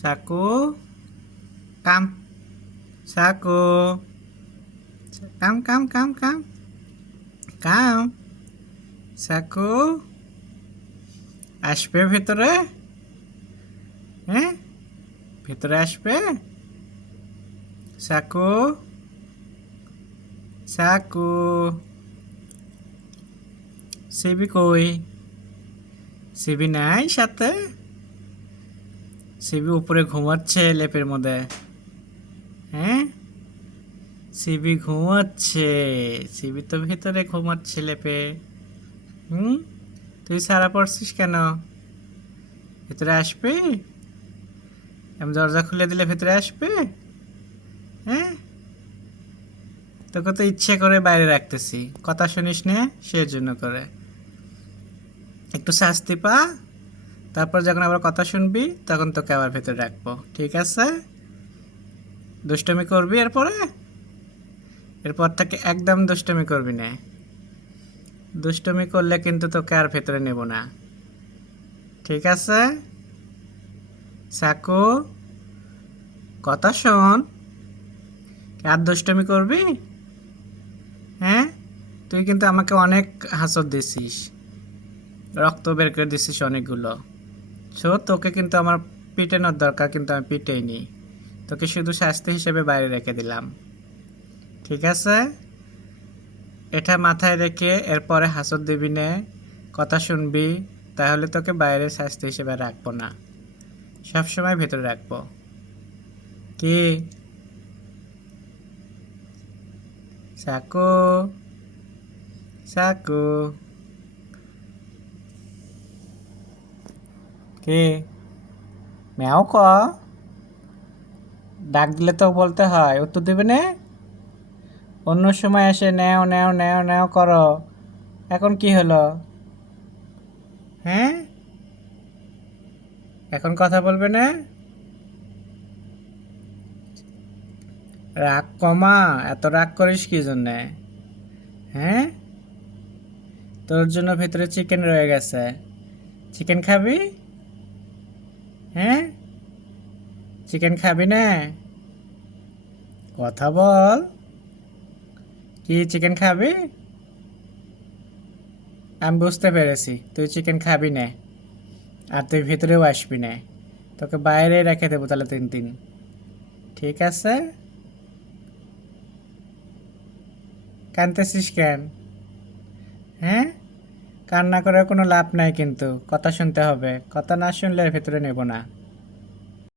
সাকু কাম, সাকু কাম কাম কাম কাম কাম, সাকু আসবে ভেতরে? হ্যাঁ, ভেতরে আসবে? সাকু, সাকু, সিবি কই? সিবি নাই সাথে? সিবি উপরে ঘুমাচ্ছে লেপের মধ্যে। হ্যাঁ, সিবি ঘুমাচ্ছে। সিবি তো ভেতরে ঘুমাচ্ছে লেপে। হুম, তুই সারা পড়ছিস কেন? ভেতরে আসবে? আমি দরজা খুলে দিলে ভেতরে আসবে? হ্যাঁ, তোকে তো ইচ্ছে করে বাইরে রাখতেছি, কথা শুনিস না, সেই জন্য করে। একটু শাস্তি পা, তারপর যখন আবার কথা শুনবি তখন তোকে আবার ভেতরে রাখবো, ঠিক আছে? দুষ্টমি করবি এরপরে? এরপর থেকে একদম দুষ্টমি করবি না। দুষ্টমি করলে কিন্তু তোকে আর ভেতরে নেব না, ঠিক আছে? সাকু, কথা শোন। আর দুষ্টমি করবি? হ্যাঁ, তুই কিন্তু আমাকে অনেক হাসত দিছিস, রক্ত বের করে দিছিস অনেকগুলো। তোকে কিন্তু আমার পিটানোর দরকার, কিন্তু আমি পিটাইনি। তোকে শুধু শাস্তি হিসেবে বাইরে রেখে দিলাম, ঠিক আছে? এটা মাথায় রেখে এরপরে হাসত দিবি নে, কথা শুনবি, তাহলে তোকে বাইরে শাস্তি হিসেবে রাখবো না, সবসময় ভেতরে রাখবো। কি সাকু, সাকু, কি ম্যাও ক, ডাক দিলে তো বলতে হয়, উত্তর দেবে না? অন্য সময় এসে ন্যাও ন্যাও ন্যাও ন্যাও করো, এখন কি হলো? হ্যাঁ, এখন কথা বলবে না? রাগ কমা, এত রাগ করিস কি জন্যে? হ্যাঁ, তোর জন্য ভেতরে চিকেন রয়ে গেছে, চিকেন খাবি? হ্যাঁ, চিকেন খাবি না? কথা বল, কি চিকেন খাবি? আমি বুঝতে পেরেছি তুই চিকেন খাবি না, আর তুই ভেতরেও আসবি না, তোকে বাইরে রেখে দেবো তাহলে 3 দিন, ঠিক আছে? কাঁদতেছিস কেন? হ্যাঁ, কান্না করে কোনো লাভ নাই, কিন্তু কথা শুনতে হবে, কথা না শুনলে ভেতরে নেব না।